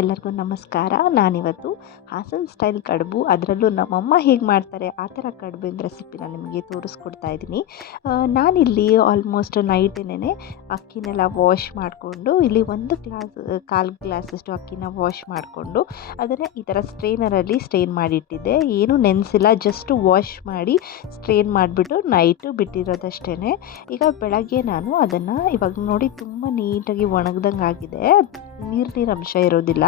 ಎಲ್ಲರಿಗೂ ನಮಸ್ಕಾರ. ನಾನಿವತ್ತು ಹಾಸನ್ ಸ್ಟೈಲ್ ಕಡುಬು, ಅದರಲ್ಲೂ ನಮ್ಮಮ್ಮ ಹೇಗೆ ಮಾಡ್ತಾರೆ, ಆ ಥರ ಕಡುಬಿನ ರೆಸಿಪಿನ ನಿಮಗೆ ತೋರಿಸ್ಕೊಡ್ತಾ ಇದ್ದೀನಿ. ನಾನಿಲ್ಲಿ ಆಲ್ಮೋಸ್ಟ್ ನೈಟ್ನೇ ಅಕ್ಕಿನೆಲ್ಲ ವಾಶ್ ಮಾಡಿಕೊಂಡು, ಇಲ್ಲಿ ಒಂದು ಗ್ಲಾಸ್, ಕಾಲು ಗ್ಲಾಸಷ್ಟು ಅಕ್ಕಿನ ವಾಶ್ ಮಾಡಿಕೊಂಡು, ಅದನ್ನು ಈ ಥರ ಸ್ಟ್ರೈನರಲ್ಲಿ ಸ್ಟ್ರೈನ್ ಮಾಡಿಟ್ಟಿದ್ದೆ. ಏನು ನೆನೆಸಿಲ್ಲ ಜಸ್ಟ್ ವಾಶ್ ಮಾಡಿ ಸ್ಟ್ರೈನ್ ಮಾಡಿಬಿಟ್ಟು ನೈಟು ಬಿಟ್ಟಿರೋದಷ್ಟೇ ಈಗ ಬೆಳಗ್ಗೆ ನಾನು ಅದನ್ನು ಇವಾಗ ನೋಡಿ ತುಂಬ ನೀಟಾಗಿ ಒಣಗ್ದಂಗೆ ಆಗಿದೆ ನೀರು ನೀರು ಅಂಶ ಇರೋದಿಲ್ಲ.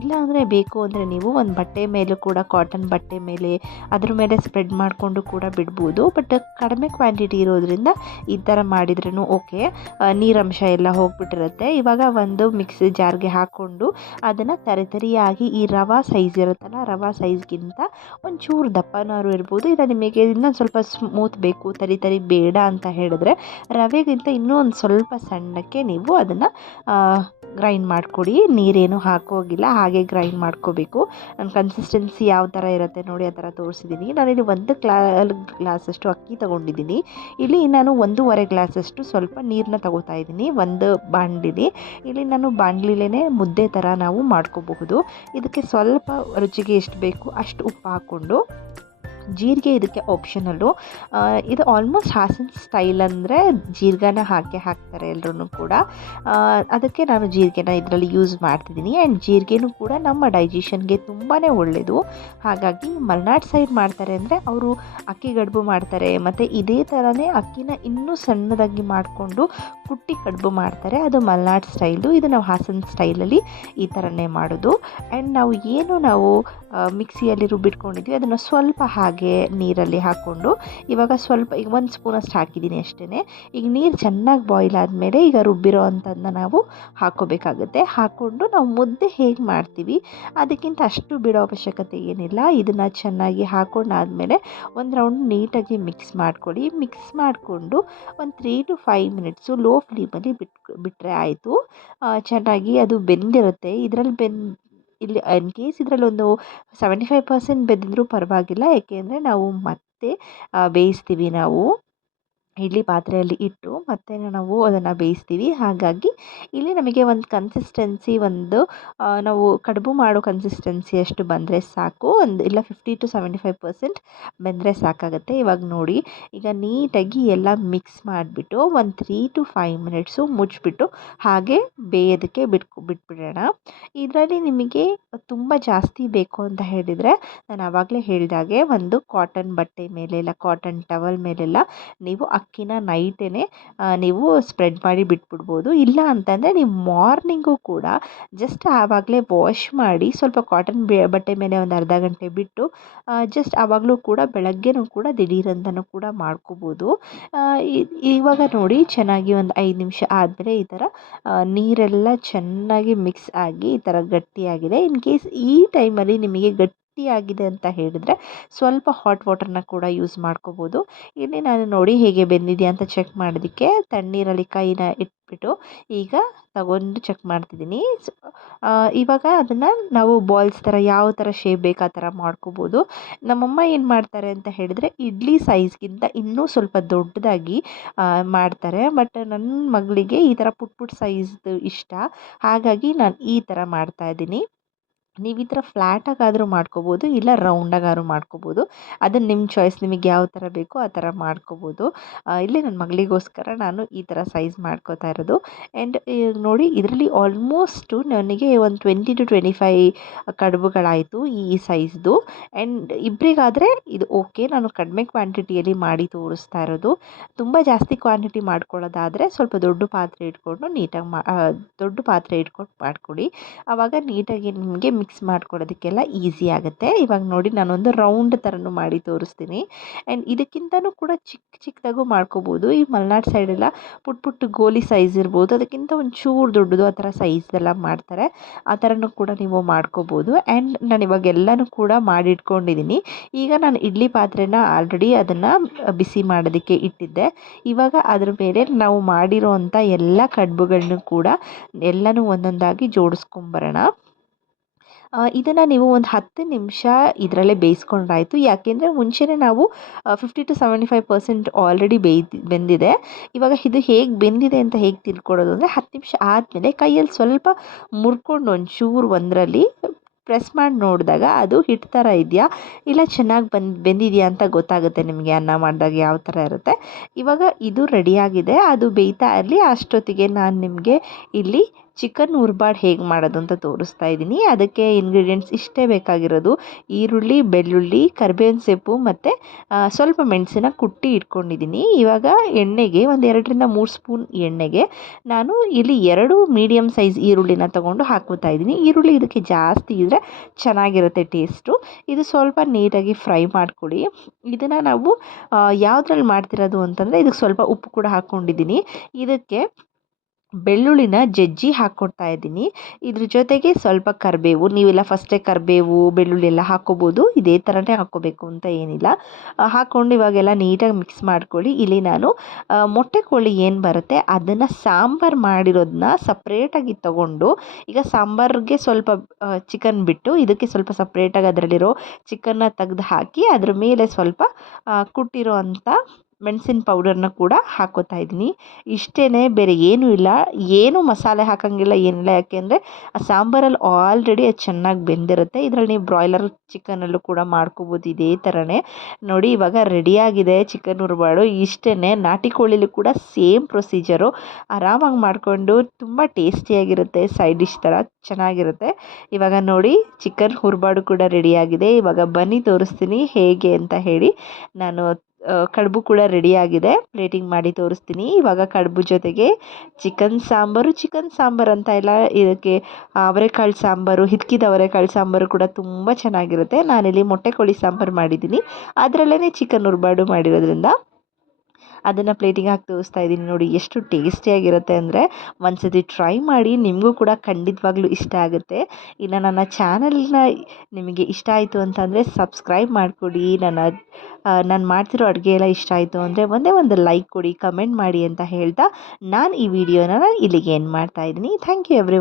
ಇಲ್ಲ ಅಂದರೆ ಬೇಕು ಅಂದರೆ ನೀವು ಒಂದು ಬಟ್ಟೆ ಮೇಲೂ ಕೂಡ ಕಾಟನ್ ಬಟ್ಟೆ ಮೇಲೆ ಅದ್ರ ಮೇಲೆ ಸ್ಪ್ರೆಡ್ ಮಾಡಿಕೊಂಡು ಕೂಡ ಬಿಡ್ಬೋದು. ಬಟ್ ಕಡಿಮೆ ಕ್ವಾಂಟಿಟಿ ಇರೋದ್ರಿಂದ ಈ ಥರ ಮಾಡಿದ್ರೂ ಓಕೆ ನೀರಂಶ ಎಲ್ಲ ಹೋಗ್ಬಿಟ್ಟಿರುತ್ತೆ. ಇವಾಗ ಒಂದು ಮಿಕ್ಸಿ ಜಾರ್ಗೆ ಹಾಕ್ಕೊಂಡು ಅದನ್ನು ತರಿತರಿಯಾಗಿ ಈ ರವಾ ಸೈಜ್ ಇರುತ್ತಲ್ಲ, ರವಾ ಸೈಜ್ಗಿಂತ ಒಂಚೂರು ದಪ್ಪನಾರು ಇರ್ಬೋದು. ಇಲ್ಲ ನಿಮಗೆ ಇನ್ನೊಂದು ಸ್ವಲ್ಪ ಸ್ಮೂತ್ ಬೇಕು, ತರಿ ತರಿ ಬೇಡ ಅಂತ ಹೇಳಿದ್ರೆ ರವೆಗಿಂತ ಇನ್ನೂ ಒಂದು ಸ್ವಲ್ಪ ಸಣ್ಣಕ್ಕೆ ನೀವು ಅದನ್ನು ಗ್ರೈಂಡ್ ಮಾಡಿಕೊಡಿ. ನೀರೇನು ಹಾಕೋಗಿಲ್ಲ ಹಾಗೆ ಗ್ರೈಂಡ್ ಮಾಡ್ಕೋಬೇಕು. ನನ್ನ ಕನ್ಸಿಸ್ಟೆನ್ಸಿ ಯಾವ ಥರ ಇರುತ್ತೆ ನೋಡಿ ಆ ಥರ ತೋರಿಸಿದ್ದೀನಿ ನಾನಿಲ್ಲಿ ಒಂದು ಕ್ಲಾ, ಗ್ಲಾಸಷ್ಟು ಅಕ್ಕಿ ತೊಗೊಂಡಿದ್ದೀನಿ ಇಲ್ಲಿ ನಾನು ಒಂದೂವರೆ ಗ್ಲಾಸಷ್ಟು ಸ್ವಲ್ಪ ನೀರನ್ನ ತಗೋತಾ ಇದ್ದೀನಿ ಒಂದು ಬಾಣಲಿಲಿ. ಇಲ್ಲಿ ನಾನು ಬಾಣಲಿಲೇ ಮುದ್ದೆ ಥರ ನಾವು ಮಾಡ್ಕೋಬಹುದು. ಇದಕ್ಕೆ ಸ್ವಲ್ಪ ರುಚಿಗೆ ಎಷ್ಟು ಬೇಕು ಅಷ್ಟು ಉಪ್ಪು ಹಾಕ್ಕೊಂಡು. ಜೀರಿಗೆ ಇದಕ್ಕೆ ಆಪ್ಷನಲ್ಲು ಇದು ಆಲ್ಮೋಸ್ಟ್ ಹಾಸನ್ ಸ್ಟೈಲ್ ಅಂದರೆ ಜೀರಿಗೆನ ಹಾಕಿ ಹಾಕ್ತಾರೆ ಎಲ್ಲರೂ ಕೂಡ. ಅದಕ್ಕೆ ನಾನು ಜೀರಿಗೆನ ಇದರಲ್ಲಿ ಯೂಸ್ ಮಾಡ್ತಿದ್ದೀನಿ. ಆ್ಯಂಡ್ ಜೀರಿಗೆನೂ ಕೂಡ ನಮ್ಮ ಡೈಜೆಷನ್ಗೆ ತುಂಬಾ ಒಳ್ಳೆಯದು ಹಾಗಾಗಿ ಮಲೆನಾಡು ಸೈಡ್ ಮಾಡ್ತಾರೆ ಅಂದರೆ ಅವರು ಅಕ್ಕಿ ಗಡ್ಬು ಮಾಡ್ತಾರೆ. ಮತ್ತು ಇದೇ ಥರನೇ ಅಕ್ಕಿನ ಇನ್ನೂ ಸಣ್ಣದಾಗಿ ಮಾಡಿಕೊಂಡು ಕುಟ್ಟಿ ಕಡುಬು ಮಾಡ್ತಾರೆ. ಅದು ಮಲ್ನಾಡ್ ಸ್ಟೈಲು ಇದು ನಾವು ಹಾಸನ್ ಸ್ಟೈಲಲ್ಲಿ ಈ ಥರನೇ ಮಾಡೋದು. ಆ್ಯಂಡ್ ನಾವು ಏನು ನಾವು ಮಿಕ್ಸಿಯಲ್ಲಿ ರುಬ್ಬಿಟ್ಕೊಂಡಿದ್ವಿ, ಅದನ್ನು ಸ್ವಲ್ಪ ಹಾಗೆ ನೀರಲ್ಲಿ ಹಾಕ್ಕೊಂಡು ಇವಾಗ ಸ್ವಲ್ಪ ಈಗ ಒಂದು ಸ್ಪೂನ್ ಅಷ್ಟು ಹಾಕಿದ್ದೀನಿ ಅಷ್ಟೇ ಈಗ ನೀರು ಚೆನ್ನಾಗಿ ಬಾಯ್ಲ್ ಆದಮೇಲೆ ಈಗ ರುಬ್ಬಿರೋ ಅಂಥದ್ದನ್ನ ನಾವು ಹಾಕೋಬೇಕಾಗುತ್ತೆ ಹಾಕ್ಕೊಂಡು ನಾವು ಮುದ್ದೆ ಹೇಗೆ ಮಾಡ್ತೀವಿ, ಅದಕ್ಕಿಂತ ಅಷ್ಟು ಬಿಡೋ ಅವಶ್ಯಕತೆ ಏನಿಲ್ಲ. ಇದನ್ನು ಚೆನ್ನಾಗಿ ಹಾಕೊಂಡಾದಮೇಲೆ ಒಂದು ರೌಂಡ್ ನೀಟಾಗಿ ಮಿಕ್ಸ್ ಮಾಡ್ಕೊಳ್ಳಿ. ಮಿಕ್ಸ್ ಮಾಡಿಕೊಂಡು ಒಂದು three to five minutes low ಫ್ಲೇಮಲ್ಲಿ ಬಿಟ್ಟು ಬಿಟ್ಟರೆ ಆಯಿತು. ಚೆನ್ನಾಗಿ ಅದು ಬೆಂದಿರುತ್ತೆ. ಇದರಲ್ಲಿ ಬೆಂದು ಇಲ್ಲಿ ಇನ್ ಕೇಸ್ ಇದರಲ್ಲಿ ಒಂದು ಸೆವೆಂಟಿ ಫೈವ್ ಪರ್ಸೆಂಟ್ ಬೆಂದಿದ್ರೂ ಪರವಾಗಿಲ್ಲ. ಏಕೆಂದರೆ ನಾವು ಮತ್ತೆ ಬೇಯಿಸ್ತೀವಿ ನಾವು. ಇಡ್ಲಿ ಪಾತ್ರೆಯಲ್ಲಿ ಇಟ್ಟು ಮತ್ತೆ ನಾವು ಅದನ್ನು ಬೇಯಿಸ್ತೀವಿ. ಹಾಗಾಗಿ ಇಲ್ಲಿ ನಮಗೆ ಒಂದು ಕನ್ಸಿಸ್ಟೆನ್ಸಿ ಒಂದು ನಾವು ಕಡುಬು ಮಾಡೋ ಕನ್ಸಿಸ್ಟೆನ್ಸಿ ಅಷ್ಟು ಬಂದರೆ ಸಾಕು. ಒಂದು ಇಲ್ಲ fifty to seventy five percent ಬಂದರೆ ಸಾಕಾಗುತ್ತೆ. ಇವಾಗ ನೋಡಿ, ಈಗ ನೀಟಾಗಿ ಎಲ್ಲ ಮಿಕ್ಸ್ ಮಾಡಿಬಿಟ್ಟು ಒಂದು ತ್ರೀ ಟು ಫೈವ್ ಮಿನಿಟ್ಸು ಮುಚ್ಚಿಬಿಟ್ಟು ಹಾಗೆ ಬೇಯೋದಕ್ಕೆ ಬಿಟ್ಕೊ, ಬಿಟ್ಬಿಡೋಣ. ಇದರಲ್ಲಿ ನಿಮಗೆ ತುಂಬ ಜಾಸ್ತಿ ಬೇಕು ಅಂತ ಹೇಳಿದರೆ, ನಾನು ಆವಾಗಲೇ ಹೇಳಿದಾಗೆ ಒಂದು ಕಾಟನ್ ಬಟ್ಟೆ ಮೇಲೆ ಇಲ್ಲ ಕಾಟನ್ ಟವಲ್ ಮೇಲೆಲ್ಲ ನೀವು ಅಕ್ಕಿನ ನೈಟೇ ನೀವು ಸ್ಪ್ರೆಡ್ ಮಾಡಿ ಬಿಟ್ಬಿಡ್ಬೋದು. ಇಲ್ಲ ಅಂತಂದರೆ ನೀವು ಮಾರ್ನಿಂಗು ಕೂಡ ಜಸ್ಟ್ ಆವಾಗಲೇ ವಾಶ್ ಮಾಡಿ ಸ್ವಲ್ಪ ಕಾಟನ್ ಬಟ್ಟೆ ಮೇಲೆ ಒಂದು ಅರ್ಧ ಗಂಟೆ ಬಿಟ್ಟು ಜಸ್ಟ್ ಆವಾಗಲೂ ಕೂಡ ಬೆಳಗ್ಗೆನೂ ಕೂಡ ದಿಢೀರಂತನೂ ಕೂಡ ಮಾಡ್ಕೋಬೋದು. ಇವಾಗ ನೋಡಿ ಚೆನ್ನಾಗಿ ಒಂದು ಐದು ನಿಮಿಷ ಆದಮೇಲೆ ಈ ಥರ ನೀರೆಲ್ಲ ಚೆನ್ನಾಗಿ ಮಿಕ್ಸ್ ಆಗಿ ಈ ಥರ ಗಟ್ಟಿಯಾಗಿದೆ. ಇನ್ ಕೇಸ್ ಈ ಟೈಮಲ್ಲಿ ನಿಮಗೆ ಗಟ್ಟಿ ಆಗಿದೆ ಅಂತ ಹೇಳಿದ್ರೆ ಸ್ವಲ್ಪ ಹಾಟ್ ವಾಟರ್ನ ಕೂಡ ಯೂಸ್ ಮಾಡ್ಕೋಬೋದು. ಇಲ್ಲಿ ನಾನು ನೋಡಿ ಹೇಗೆ ಬೆಂದಿದೆಯಾ ಅಂತ ಚೆಕ್ ಮಾಡೋದಕ್ಕೆ ತಣ್ಣೀರಲ್ಲಿ ಕೈನ ಇಟ್ಬಿಟ್ಟು ಈಗ ತಗೊಂಡು ಚೆಕ್ ಮಾಡ್ತಿದ್ದೀನಿ. ಇವಾಗ ಅದನ್ನು ನಾವು ಬಾಲ್ಸ್ ಥರ ಯಾವ ಥರ ಶೇಪ್ ಬೇಕು ಆ ಥರ ಮಾಡ್ಕೋಬೋದು. ನಮ್ಮಮ್ಮ ಏನು ಮಾಡ್ತಾರೆ ಅಂತ ಹೇಳಿದರೆ ಇಡ್ಲಿ ಸೈಜ್ಗಿಂತ ಇನ್ನೂ ಸ್ವಲ್ಪ ದೊಡ್ಡದಾಗಿ ಮಾಡ್ತಾರೆ. ಬಟ್ ನನ್ನ ಮಗಳಿಗೆ ಈ ಥರ ಪುಟ್ ಪುಟ್ ಸೈಜ್ದು ಇಷ್ಟ. ಹಾಗಾಗಿ ನಾನು ಈ ಥರ ಮಾಡ್ತಾಯಿದ್ದೀನಿ ನೀವು ಈ ಥರ ಫ್ಲ್ಯಾಟಾಗಾದರೂ ಮಾಡ್ಕೋಬೋದು, ಇಲ್ಲ ರೌಂಡಾಗಾದ್ರೂ ಮಾಡ್ಕೋಬೋದು. ಅದನ್ನು ನಿಮ್ಮ ಚಾಯ್ಸ್ ನಿಮಗೆ ಯಾವ ಥರ ಬೇಕೋ ಆ ಥರ ಮಾಡ್ಕೋಬೋದು. ಇಲ್ಲಿ ನನ್ನ ಮಗಳಿಗೋಸ್ಕರ ನಾನು ಈ ಥರ ಸೈಜ್ ಮಾಡ್ಕೋತಾ ಇರೋದು. ಆ್ಯಂಡ್ ನೋಡಿ ಇದರಲ್ಲಿ ಆಲ್ಮೋಸ್ಟು ನನಗೆ ಒಂದು ಟ್ವೆಂಟಿ ಟು ಟ್ವೆಂಟಿ ಫೈ ಕಡುಬುಗಳಾಯಿತು ಈ ಸೈಜ್ದು. ಆ್ಯಂಡ್ ಇಬ್ಬರಿಗಾದರೆ ಇದು ಓಕೆ, ನಾನು ಕಡಿಮೆ ಕ್ವಾಂಟಿಟಿಯಲ್ಲಿ ಮಾಡಿ ತೋರಿಸ್ತಾ ಇರೋದು. ತುಂಬ ಜಾಸ್ತಿ ಕ್ವಾಂಟಿಟಿ ಮಾಡ್ಕೊಳ್ಳೋದಾದರೆ ಸ್ವಲ್ಪ ದೊಡ್ಡ ಪಾತ್ರೆ ಇಟ್ಕೊಂಡು ನೀಟಾಗಿ ಮಾ ದೊಡ್ಡ ಪಾತ್ರೆ ಇಟ್ಕೊಂಡು ಮಾಡಿಕೊಡಿ. ಆವಾಗ ನೀಟಾಗಿ ನಿಮಗೆ ಮಿಕ್ಸ್ ಮಾಡ್ಕೊಡೋದಕ್ಕೆಲ್ಲ ಈಸಿ ಆಗುತ್ತೆ. ಇವಾಗ ನೋಡಿ ನಾನೊಂದು ರೌಂಡ್ ಥರನೂ ಮಾಡಿ ತೋರಿಸ್ತೀನಿ. ಆ್ಯಂಡ್ ಇದಕ್ಕಿಂತನೂ ಕೂಡ ಚಿಕ್ಕ ಚಿಕ್ಕದಾಗೂ ಮಾಡ್ಕೋಬೋದು. ಈ ಮಲೆನಾಡು ಸೈಡೆಲ್ಲ ಪುಟ್ ಪುಟ್ಟ ಗೋಲಿ ಸೈಜ್ ಇರ್ಬೋದು. ಅದಕ್ಕಿಂತ ಒಂದು ಚೂರು ದೊಡ್ಡದು ಆ ಥರ ಸೈಜ್ದೆಲ್ಲ ಮಾಡ್ತಾರೆ. ಆ ಥರನೂ ಕೂಡ ನೀವು ಮಾಡ್ಕೋಬೋದು. ಆ್ಯಂಡ್ ನಾನು ಇವಾಗ ಎಲ್ಲನೂ ಕೂಡ ಮಾಡಿಟ್ಕೊಂಡಿದ್ದೀನಿ ಈಗ ನಾನು ಇಡ್ಲಿ ಪಾತ್ರೆನ ಆಲ್ರೆಡಿ ಅದನ್ನು ಬಿಸಿ ಮಾಡೋದಕ್ಕೆ ಇಟ್ಟಿದ್ದೆ. ಇವಾಗ ಅದ್ರ ಮೇಲೆ ನಾವು ಮಾಡಿರೋ ಅಂಥ ಎಲ್ಲ ಕಡುಬುಗಳನ್ನೂ ಕೂಡ ಎಲ್ಲನೂ ಒಂದೊಂದಾಗಿ ಜೋಡಿಸ್ಕೊಂಬರೋಣ. ಇದನ್ನು ನೀವು ಒಂದು ಹತ್ತು ನಿಮಿಷ ಇದರಲ್ಲೇ ಬೇಯಿಸ್ಕೊಂಡ್ರಾಯ್ತು. ಯಾಕೆಂದರೆ ಮುಂಚೆನೇ ನಾವು fifty to seventy five percent already ಬೇಯ್ದು, ಬೆಂದಿದೆ. ಇವಾಗ ಇದು ಹೇಗೆ ಬೆಂದಿದೆ ಅಂತ ಹೇಗೆ ತಿಳ್ಕೊಡೋದು ಅಂದರೆ ಹತ್ತು ನಿಮಿಷ ಆದಮೇಲೆ ಕೈಯಲ್ಲಿ ಸ್ವಲ್ಪ ಮುರ್ಕೊಂಡು ಒಂಚೂರು ಒಂದರಲ್ಲಿ ಪ್ರೆಸ್ ಮಾಡಿ ನೋಡಿದಾಗ ಅದು ಹಿಟ್ಟು ಥರ ಇದೆಯಾ? ಇಲ್ಲ ಚೆನ್ನಾಗಿ ಬಂದು, ಬೆಂದಿದೆಯಾ ಅಂತ ಗೊತ್ತಾಗುತ್ತೆ ನಿಮಗೆ ಅನ್ನ ಮಾಡಿದಾಗ ಯಾವ ಥರ ಇರುತ್ತೆ. ಇವಾಗ ಇದು ರೆಡಿಯಾಗಿದೆ ಅದು ಬೇಯ್ತಾ ಇರಲಿ. ಅಷ್ಟೊತ್ತಿಗೆ ನಾನು ನಿಮಗೆ ಇಲ್ಲಿ ಚಿಕನ್ ಹುರ್ಬಾಡ್ ಹೇಗೆ ಮಾಡೋದು ಅಂತ ತೋರಿಸ್ತಾ ಇದ್ದೀನಿ. ಅದಕ್ಕೆ ಇಂಗ್ರೀಡಿಯೆಂಟ್ಸ್ ಇಷ್ಟೇ ಬೇಕಾಗಿರೋದು. ಈರುಳ್ಳಿ, ಬೆಳ್ಳುಳ್ಳಿ, ಕರಿಬೇವಿನ ಸೊಪ್ಪು ಮತ್ತು ಸ್ವಲ್ಪ ಮೆಣಸಿನ ಕುಟ್ಟಿ ಇಟ್ಕೊಂಡಿದ್ದೀನಿ. ಇವಾಗ ಎಣ್ಣೆಗೆ ಒಂದು ಎರಡರಿಂದ ಮೂರು ಸ್ಪೂನ್ ಎಣ್ಣೆಗೆ ನಾನು ಇಲ್ಲಿ ಎರಡು ಮೀಡಿಯಮ್ ಸೈಜ್ ಈರುಳ್ಳಿನ ತೊಗೊಂಡು ಹಾಕೋತಾ ಇದ್ದೀನಿ. ಈರುಳ್ಳಿ ಇದಕ್ಕೆ ಜಾಸ್ತಿ ಇದ್ದರೆ ಚೆನ್ನಾಗಿರುತ್ತೆ ಟೇಸ್ಟು ಇದು ಸ್ವಲ್ಪ ನೀಟಾಗಿ ಫ್ರೈ ಮಾಡ್ಕೊಳ್ಳಿ. ಇದನ್ನು ನಾವು ಯಾವುದ್ರಲ್ಲಿ ಮಾಡ್ತಿರೋದು ಅಂತಂದರೆ, ಇದಕ್ಕೆ ಸ್ವಲ್ಪ ಉಪ್ಪು ಕೂಡ ಹಾಕ್ಕೊಂಡಿದ್ದೀನಿ. ಇದಕ್ಕೆ ಬೆಳ್ಳುಳ್ಳಿನ ಜಜ್ಜಿ ಹಾಕ್ಕೊಡ್ತಾ ಇದ್ದೀನಿ. ಇದ್ರ ಜೊತೆಗೆ ಸ್ವಲ್ಪ ಕರಿಬೇವು, ನೀವೆಲ್ಲ ಫಸ್ಟೇ ಕರಿಬೇವು, ಬೆಳ್ಳುಳ್ಳಿ ಎಲ್ಲ ಹಾಕ್ಕೋಬೋದು ಇದೇ ಥರನೇ ಹಾಕ್ಕೋಬೇಕು ಅಂತ ಏನಿಲ್ಲ. ಹಾಕ್ಕೊಂಡು ಇವಾಗೆಲ್ಲ ನೀಟಾಗಿ ಮಿಕ್ಸ್ ಮಾಡ್ಕೊಳ್ಳಿ. ಇಲ್ಲಿ ನಾನು ಮೊಟ್ಟೆ ಕೋಳಿ ಏನು ಬರುತ್ತೆ, ಅದನ್ನು ಸಾಂಬಾರು ಮಾಡಿರೋದನ್ನ ಸಪ್ರೇಟಾಗಿ ತೊಗೊಂಡು, ಈಗ ಸಾಂಬಾರಿಗೆ ಸ್ವಲ್ಪ ಚಿಕನ್ ಬಿಟ್ಟು, ಇದಕ್ಕೆ ಸ್ವಲ್ಪ ಸಪ್ರೇಟಾಗಿ ಅದರಲ್ಲಿರೋ ಚಿಕನ್ನ ತೆಗ್ದು ಹಾಕಿ, ಅದ್ರ ಮೇಲೆ ಸ್ವಲ್ಪ ಕುಟ್ಟಿರೋ ಅಂಥ ಮೆಣಸಿನ ಪೌಡರ್ನ ಕೂಡ ಹಾಕೋತಾ ಇದ್ದೀನಿ. ಇಷ್ಟೇ ಬೇರೆ ಏನೂ ಇಲ್ಲ. ಏನೂ ಮಸಾಲೆ ಹಾಕೋಂಗಿಲ್ಲ, ಏನಿಲ್ಲ. ಯಾಕೆಂದರೆ ಆ ಸಾಂಬಾರಲ್ಲಿ ಆಲ್ರೆಡಿ ಅದು ಚೆನ್ನಾಗಿ ಬೆಂದಿರುತ್ತೆ. ಇದರಲ್ಲಿ ನೀವು ಬ್ರಾಯ್ಲರ್ ಚಿಕನಲ್ಲೂ ಕೂಡ ಮಾಡ್ಕೋಬೋದು ಇದೇ ಥರನೇ ನೋಡಿ, ಇವಾಗ ರೆಡಿಯಾಗಿದೆ ಚಿಕನ್ ಹುರ್ಬಾಡು ಇಷ್ಟೇ ನಾಟಿ ಕೋಳಿಲಿ ಕೂಡ ಸೇಮ್ ಪ್ರೊಸೀಜರು ಆರಾಮಾಗಿ ಮಾಡಿಕೊಂಡು, ತುಂಬ ಟೇಸ್ಟಿಯಾಗಿರುತ್ತೆ ಸೈಡ್ ಡಿಶ್ ಥರ ಚೆನ್ನಾಗಿರುತ್ತೆ. ಇವಾಗ ನೋಡಿ ಚಿಕನ್ ಹುರ್ಬಾಡು ಕೂಡ ರೆಡಿಯಾಗಿದೆ ಇವಾಗ ಬನ್ನಿ, ತೋರಿಸ್ತೀನಿ ಹೇಗೆ ಅಂತ ಹೇಳಿ. ನಾನು ಕಡುಬು ಕೂಡ ರೆಡಿಯಾಗಿದೆ. ಪ್ಲೇಟಿಂಗ್ ಮಾಡಿ ತೋರಿಸ್ತೀನಿ. ಇವಾಗ ಕಡುಬು ಜೊತೆಗೆ ಚಿಕನ್ ಸಾಂಬಾರು. ಚಿಕನ್ ಸಾಂಬಾರು ಅಂತ ಇಲ್ಲ, ಇದಕ್ಕೆ ಅವರೆಕಾಳು ಸಾಂಬಾರು ಹಿದ್ಕಿದ ಅವರೆಕಾಳು ಸಾಂಬಾರು ಕೂಡ ತುಂಬ ಚೆನ್ನಾಗಿರುತ್ತೆ. ನಾನಿಲ್ಲಿ ಮೊಟ್ಟೆ ಕೋಳಿ ಸಾಂಬಾರು ಮಾಡಿದ್ದೀನಿ. ಅದರಲ್ಲೇ ಚಿಕನ್ ಉರ್ಬಾಡು ಮಾಡಿರೋದ್ರಿಂದ. ಅದನ್ನು ಪ್ಲೇಟಿಗೆ ಹಾಕಿ ತೋರಿಸ್ತಾ ಇದ್ದೀನಿ. ನೋಡಿ, ಎಷ್ಟು ಟೇಸ್ಟಿಯಾಗಿರುತ್ತೆ ಅಂದರೆ ಒಂದು ಸತಿ ಟ್ರೈ ಮಾಡಿ ನಿಮಗೂ ಕೂಡ ಖಂಡಿತವಾಗ್ಲೂ ಇಷ್ಟ ಆಗುತ್ತೆ. ಇನ್ನು ನನ್ನ ಚಾನಲ್ನ ನಿಮಗೆ ಇಷ್ಟ ಆಯಿತು ಅಂತಂದರೆ ಸಬ್ಸ್ಕ್ರೈಬ್ ಮಾಡಿಕೊಡಿ. ನನ್ನ ನಾನು ಮಾಡ್ತಿರೋ ಅಡುಗೆ ಎಲ್ಲ ಇಷ್ಟ ಆಯಿತು ಅಂದರೆ ಒಂದೇ ಒಂದು ಲೈಕ್ ಕೊಡಿ ಕಮೆಂಟ್ ಮಾಡಿ ಅಂತ ಹೇಳ್ತಾ ನಾನು ಈ ವಿಡಿಯೋನ ಇಲ್ಲಿಗೆ ಏನು ಮಾಡ್ತಾಯಿದ್ದೀನಿ ಥ್ಯಾಂಕ್ ಯು ಎವ್ರಿ